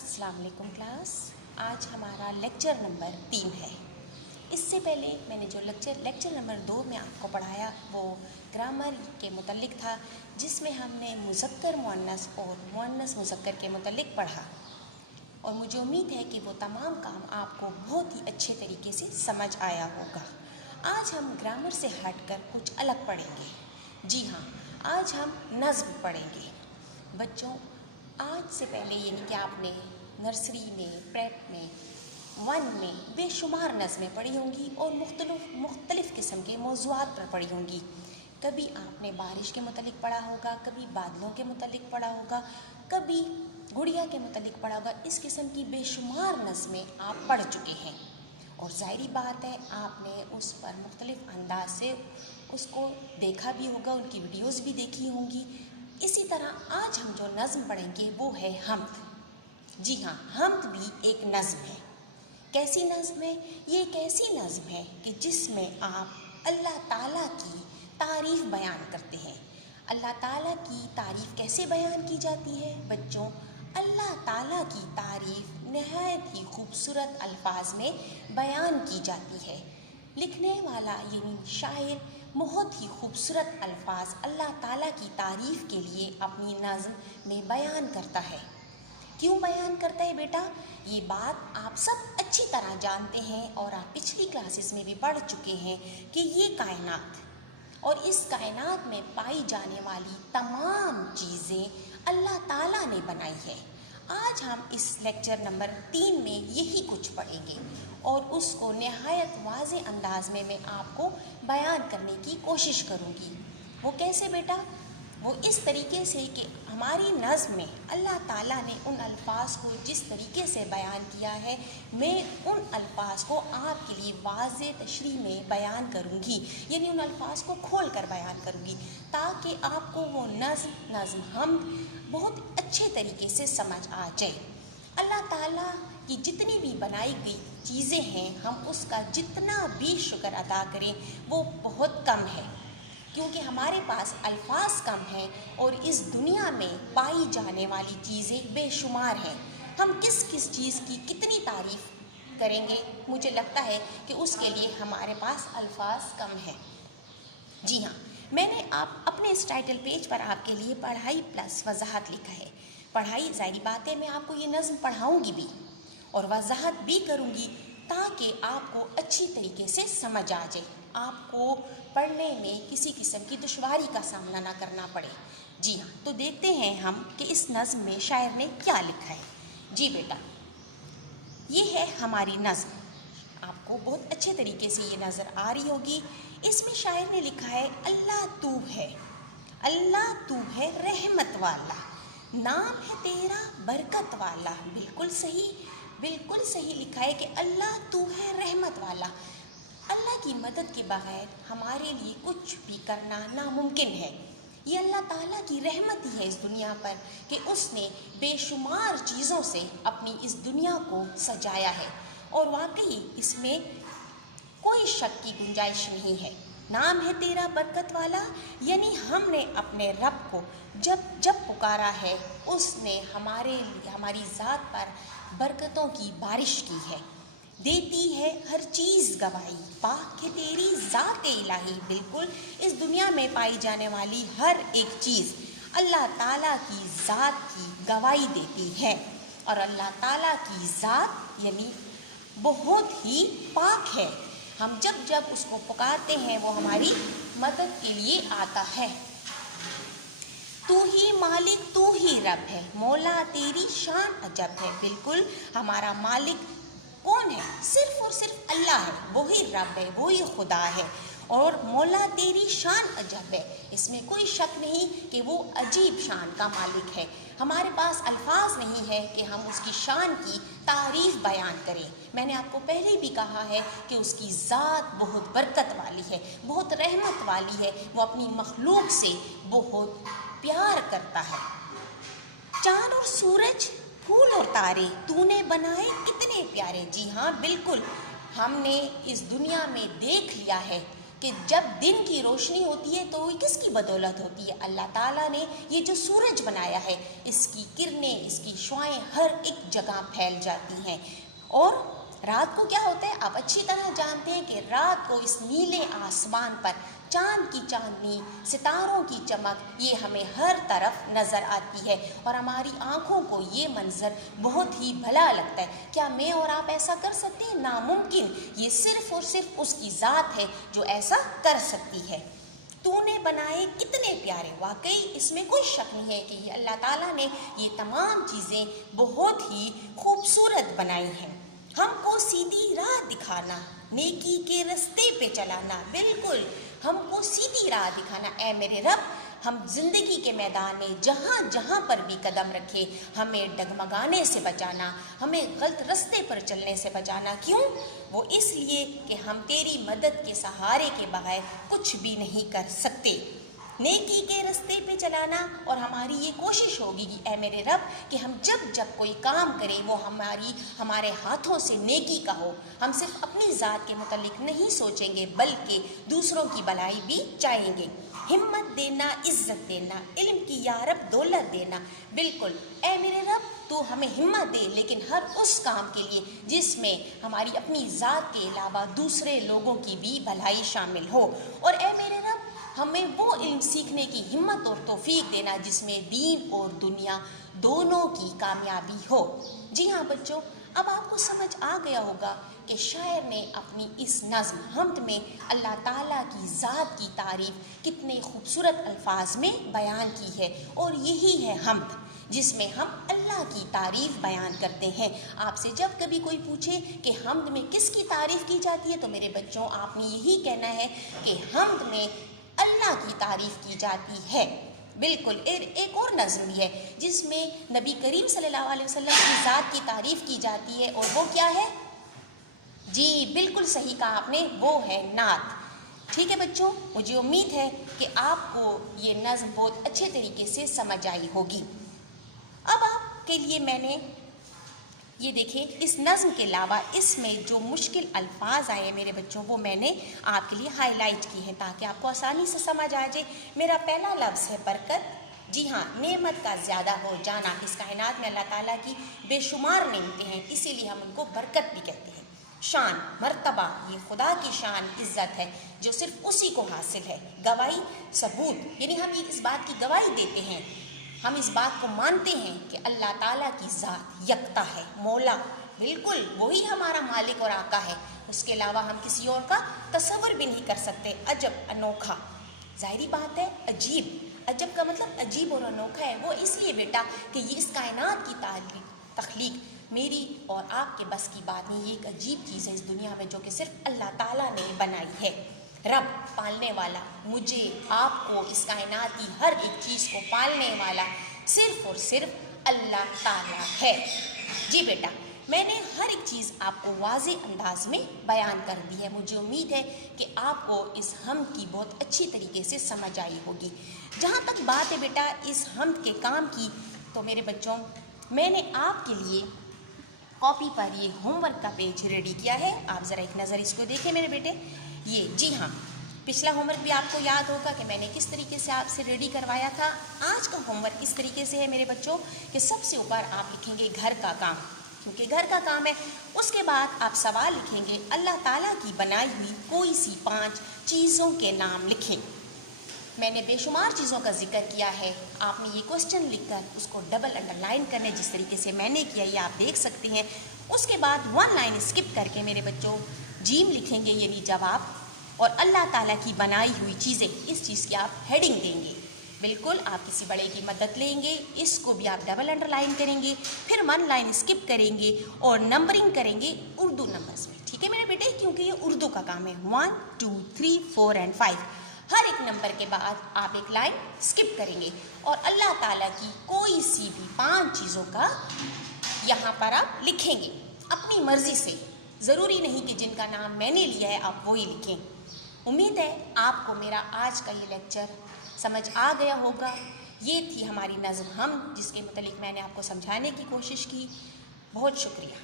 السلام علیکم کلاس. آج ہمارا لیکچر نمبر 3 ہے. اس سے پہلے میں نے جو لیکچر نمبر 2 میں آپ کو پڑھایا وہ گرامر کے متعلق تھا، جس میں ہم نے مذکر مؤنث اور مؤنث مذکر کے متعلق پڑھا، اور مجھے امید ہے کہ وہ تمام کام آپ کو بہت ہی اچھے طریقے سے سمجھ آیا ہوگا. آج ہم گرامر سے ہٹ کر کچھ الگ پڑھیں گے. جی ہاں، آج ہم نظم پڑھیں گے. بچوں، آج سے پہلے یعنی کہ آپ نے نرسری میں، پریپ میں، 1 میں بے شمار نظمیں پڑھی ہوں گی اور مختلف قسم کے موضوعات پر پڑھی ہوں گی. کبھی آپ نے بارش کے متعلق پڑھا ہوگا، کبھی بادلوں کے متعلق پڑھا ہوگا، کبھی گڑیا کے متعلق پڑھا ہوگا. اس قسم کی بے شمار نظمیں آپ پڑھ چکے ہیں، اور ظاہری بات ہے آپ نے اس پر مختلف انداز سے اس کو دیکھا بھی ہوگا، ان کی ویڈیوز بھی دیکھی ہوں گی. اسی طرح آج ہم جو نظم پڑھیں گے وہ ہے حمد. جی ہاں، حمد بھی ایک نظم ہے. کیسی نظم ہے؟ یہ ایک ایسی نظم ہے کہ جس میں آپ اللہ تعالیٰ کی تعریف بیان کرتے ہیں. اللہ تعالیٰ کی تعریف کیسے بیان کی جاتی ہے بچوں؟ اللہ تعالیٰ کی تعریف نہایت ہی خوبصورت الفاظ میں بیان کی جاتی ہے. لکھنے والا یعنی شاعر بہت ہی خوبصورت الفاظ اللہ تعالیٰ کی تعریف کے لیے اپنی نظم میں بیان کرتا ہے. کیوں بیان کرتا ہے بیٹا؟ یہ بات آپ سب اچھی طرح جانتے ہیں اور آپ پچھلی کلاسز میں بھی پڑھ چکے ہیں کہ یہ کائنات اور اس کائنات میں پائی جانے والی تمام چیزیں اللہ تعالیٰ نے بنائی ہے. آج ہم اس لیکچر نمبر 3 میں یہی کچھ پڑھیں گے، اور اس کو نہایت واضح انداز میں آپ کو بیان کرنے کی کوشش کروں گی. وہ کیسے بیٹا؟ وہ اس طریقے سے کہ ہماری نظم میں اللہ تعالیٰ نے ان الفاظ کو جس طریقے سے بیان کیا ہے، میں ان الفاظ کو آپ کے لیے واضح تشریح میں بیان کروں گی، یعنی ان الفاظ کو کھول کر بیان کروں گی، تاکہ آپ کو وہ نظم حمد بہت اچھے طریقے سے سمجھ آ جائے. اللہ تعالیٰ کی جتنی بھی بنائی گئی چیزیں ہیں، ہم اس کا جتنا بھی شکر ادا کریں وہ بہت کم ہے، کیونکہ ہمارے پاس الفاظ کم ہیں اور اس دنیا میں پائی جانے والی چیزیں بے شمار ہیں. ہم کس چیز کی کتنی تعریف کریں گے؟ مجھے لگتا ہے کہ اس کے لیے ہمارے پاس الفاظ کم ہیں. جی ہاں، میں نے اپنے اس ٹائٹل پیج پر آپ کے لیے پڑھائی پلس وضاحت لکھا ہے. پڑھائی ظاہری بات ہے، میں آپ کو یہ نظم پڑھاؤں گی بھی اور وضاحت بھی کروں گی، تاکہ آپ کو اچھی طریقے سے سمجھ آ جائے، آپ کو پڑھنے میں کسی قسم کی دشواری کا سامنا نہ کرنا پڑے. جی ہاں، تو دیکھتے ہیں ہم کہ اس نظم میں شاعر نے کیا لکھا ہے. جی بیٹا، یہ ہے ہماری نظم. آپ کو بہت اچھے طریقے سے یہ نظر آ رہی ہوگی. اس میں شاعر نے لکھا ہے اللہ تو ہے، اللہ تو ہے رحمت والا، نام ہے تیرا برکت والا. بالکل صحیح لکھا ہے کہ اللہ تو ہے رحمت والا. اللہ کی مدد کے بغیر ہمارے لیے کچھ بھی کرنا ناممکن ہے. یہ اللہ تعالیٰ کی رحمت ہی ہے اس دنیا پر کہ اس نے بے شمار چیزوں سے اپنی اس دنیا کو سجایا ہے، اور واقعی اس میں کوئی شک کی گنجائش نہیں ہے. نام ہے تیرا برکت والا، یعنی ہم نے اپنے رب کو جب پکارا ہے، اس نے ہماری ذات پر برکتوں کی بارش کی ہے. دیتی ہے ہر چیز گواہی، پاک ہے تیری ذات الہی. بالکل اس دنیا میں پائی جانے والی ہر ایک چیز اللہ تعالیٰ کی ذات کی گواہی دیتی ہے، اور اللہ تعالیٰ کی ذات یعنی بہت ہی پاک ہے. ہم جب اس کو پکارتے ہیں وہ ہماری مدد کے لیے آتا ہے. تو ہی مالک تو ہی رب ہے، مولا تیری شان عجب ہے. بالکل ہمارا مالک کون ہے؟ صرف اور صرف اللہ ہے، وہی رب ہے، وہی خدا ہے. اور مولا تیری شان عجب ہے، اس میں کوئی شک نہیں کہ وہ عجیب شان کا مالک ہے. ہمارے پاس الفاظ نہیں ہے کہ ہم اس کی شان کی تعریف بیان کریں. میں نے آپ کو پہلے بھی کہا ہے کہ اس کی ذات بہت برکت والی ہے، بہت رحمت والی ہے. وہ اپنی مخلوق سے بہت پیار کرتا ہے. چاند اور سورج، پھول اور تارے تو نے بنائے کتنے پیارے. جی ہاں، بالکل ہم نے اس دنیا میں دیکھ لیا ہے کہ جب دن کی روشنی ہوتی ہے تو کس کی بدولت ہوتی ہے؟ اللہ تعالیٰ نے یہ جو سورج بنایا ہے، اس کی کرنیں، اس کی شعاعیں ہر ایک جگہ پھیل جاتی ہیں۔ اور رات کو کیا ہوتا ہے؟ آپ اچھی طرح جانتے ہیں کہ رات کو اس نیلے آسمان پر چاند کی چاندنی، ستاروں کی چمک، یہ ہمیں ہر طرف نظر آتی ہے اور ہماری آنکھوں کو یہ منظر بہت ہی بھلا لگتا ہے۔ کیا میں اور آپ ایسا کر سکتے ہیں؟ ناممکن۔ یہ صرف اور صرف اس کی ذات ہے جو ایسا کر سکتی ہے۔ تو نے بنائے کتنے پیارے، واقعی اس میں کوئی شک نہیں ہے کہ یہ اللہ تعالیٰ نے یہ تمام چیزیں بہت ہی خوبصورت بنائی ہیں۔ ہم کو سیدھی راہ دکھانا، نیکی کے رستے پہ چلانا، بالکل ہم کو سیدھی راہ دکھانا۔ اے میرے رب، ہم زندگی کے میدان میں جہاں جہاں پر بھی قدم رکھے، ہمیں ڈگمگانے سے بچانا، ہمیں غلط رستے پر چلنے سے بچانا۔ کیوں؟ وہ اس لیے کہ ہم تیری مدد کے سہارے کے بغیر کچھ بھی نہیں کر سکتے۔ نیکی کے رستے پہ چلانا، اور ہماری یہ کوشش ہوگی کہ اے میرے رب کہ ہم جب کوئی کام کریں وہ ہمارے ہاتھوں سے نیکی کا ہو۔ ہم صرف اپنی ذات کے متعلق نہیں سوچیں گے بلکہ دوسروں کی بھلائی بھی چاہیں گے۔ ہمت دینا، عزت دینا، علم کی یا رب دولت دینا، بالکل اے میرے رب تو ہمیں ہمت دے، لیکن ہر اس کام کے لیے جس میں ہماری اپنی ذات کے علاوہ دوسرے لوگوں کی بھی بھلائی شامل ہو۔ اور اے میرے رب ہمیں وہ علم سیکھنے کی ہمت اور توفیق دینا جس میں دین اور دنیا دونوں کی کامیابی ہو۔ جی ہاں بچوں، اب آپ کو سمجھ آ گیا ہوگا کہ شاعر نے اپنی اس نظم حمد میں اللہ تعالیٰ کی ذات کی تعریف کتنے خوبصورت الفاظ میں بیان کی ہے، اور یہی ہے حمد جس میں ہم اللہ کی تعریف بیان کرتے ہیں۔ آپ سے جب کبھی کوئی پوچھے کہ حمد میں کس کی تعریف کی جاتی ہے تو میرے بچوں آپ نے یہی کہنا ہے کہ حمد میں اللہ کی تعریف کی جاتی ہے۔ بالکل ایک اور نظم بھی ہے جس میں نبی کریم صلی اللہ علیہ وسلم کی ذات کی تعریف کی جاتی ہے، اور وہ کیا ہے؟ جی بالکل صحیح کہا آپ نے، وہ ہے نعت۔ ٹھیک ہے بچوں، مجھے امید ہے کہ آپ کو یہ نظم بہت اچھے طریقے سے سمجھ آئی ہوگی۔ اب آپ کے لیے میں نے یہ دیکھیں اس نظم کے علاوہ اس میں جو مشکل الفاظ آئے ہیں میرے بچوں وہ میں نے آپ کے لیے ہائی لائٹ کی ہیں تاکہ آپ کو آسانی سے سمجھ آ جائے۔ میرا پہلا لفظ ہے برکت۔ جی ہاں، نعمت کا زیادہ ہو جانا۔ اس کائنات میں اللہ تعالیٰ کی بے شمار نعمتیں ہیں، اسی لیے ہم ان کو برکت بھی کہتے ہیں۔ شان، مرتبہ، یہ خدا کی شان عزت ہے جو صرف اسی کو حاصل ہے۔ گواہی، ثبوت، یعنی ہم اس بات کی گواہی دیتے ہیں، ہم اس بات کو مانتے ہیں کہ اللہ تعالیٰ کی ذات یکتا ہے۔ مولا، بالکل وہی ہمارا مالک اور آقا ہے، اس کے علاوہ ہم کسی اور کا تصور بھی نہیں کر سکتے۔ عجب، انوکھا، ظاہری بات ہے عجیب، عجب کا مطلب عجیب اور انوکھا ہے، وہ اس لیے بیٹا کہ یہ اس کائنات کی تخلیق میری اور آپ کے بس کی بات نہیں، یہ ایک عجیب چیز ہے اس دنیا میں جو کہ صرف اللہ تعالیٰ نے بنائی ہے۔ رب، پالنے والا، مجھے آپ کو اس کائنات کی ہر ایک چیز کو پالنے والا صرف اور صرف اللہ تعالیٰ ہے۔ جی بیٹا، میں نے ہر ایک چیز آپ کو واضح انداز میں بیان کر دی ہے، مجھے امید ہے کہ آپ کو اس حمد کی بہت اچھی طریقے سے سمجھ آئی ہوگی۔ جہاں تک بات ہے بیٹا اس حمد کے کام کی، تو میرے بچوں میں نے آپ کے لیے کاپی پر یہ ہوم ورک کا پیج ریڈی کیا ہے، آپ ذرا ایک نظر اس کو دیکھیں میرے بیٹے۔ یہ جی ہاں، پچھلا ہوم ورک بھی آپ کو یاد ہوگا کہ میں نے کس طریقے سے آپ سے ریڈی کروایا تھا۔ آج کا ہوم ورک اس طریقے سے ہے میرے بچوں کہ سب سے اوپر آپ لکھیں گے گھر کا کام، کیونکہ گھر کا کام ہے۔ اس کے بعد آپ سوال لکھیں گے اللہ تعالیٰ کی بنائی ہوئی کوئی سی 5 چیزوں کے نام لکھیں۔ میں نے بے شمار چیزوں کا ذکر کیا ہے، آپ نے یہ کوسچن لکھ کر اس کو ڈبل انڈر لائن کرنے جس طریقے سے میں نے کیا یہ آپ دیکھ سکتے ہیں۔ اس کے بعد 1 لائن اسکپ کر کے میرے بچوں جیم لکھیں گے یعنی جواب، اور اللہ تعالیٰ کی بنائی ہوئی چیزیں، اس چیز کی آپ ہیڈنگ دیں گے۔ بالکل آپ کسی بڑے کی مدد لیں گے، اس کو بھی آپ ڈبل انڈر لائن کریں گے، پھر 1 لائن اسکپ کریں گے اور نمبرنگ کریں گے اردو نمبرز میں، ٹھیک ہے میرے بیٹے، کیونکہ یہ اردو کا کام ہے۔ 1 2 3 4 اینڈ 5، ہر ایک نمبر کے بعد آپ ایک لائن اسکپ کریں گے اور اللہ تعالیٰ کی کوئی سی بھی 5 چیزوں کا یہاں پر آپ لکھیں گے اپنی مرضی سے، ضروری نہیں کہ جن کا نام میں نے لیا ہے آپ وہی لکھیں۔ امید ہے آپ کو میرا آج کا یہ لیکچر سمجھ آ گیا ہوگا۔ یہ تھی ہماری نظم حمد جس کے متعلق میں نے آپ کو سمجھانے کی کوشش کی۔ بہت شکریہ۔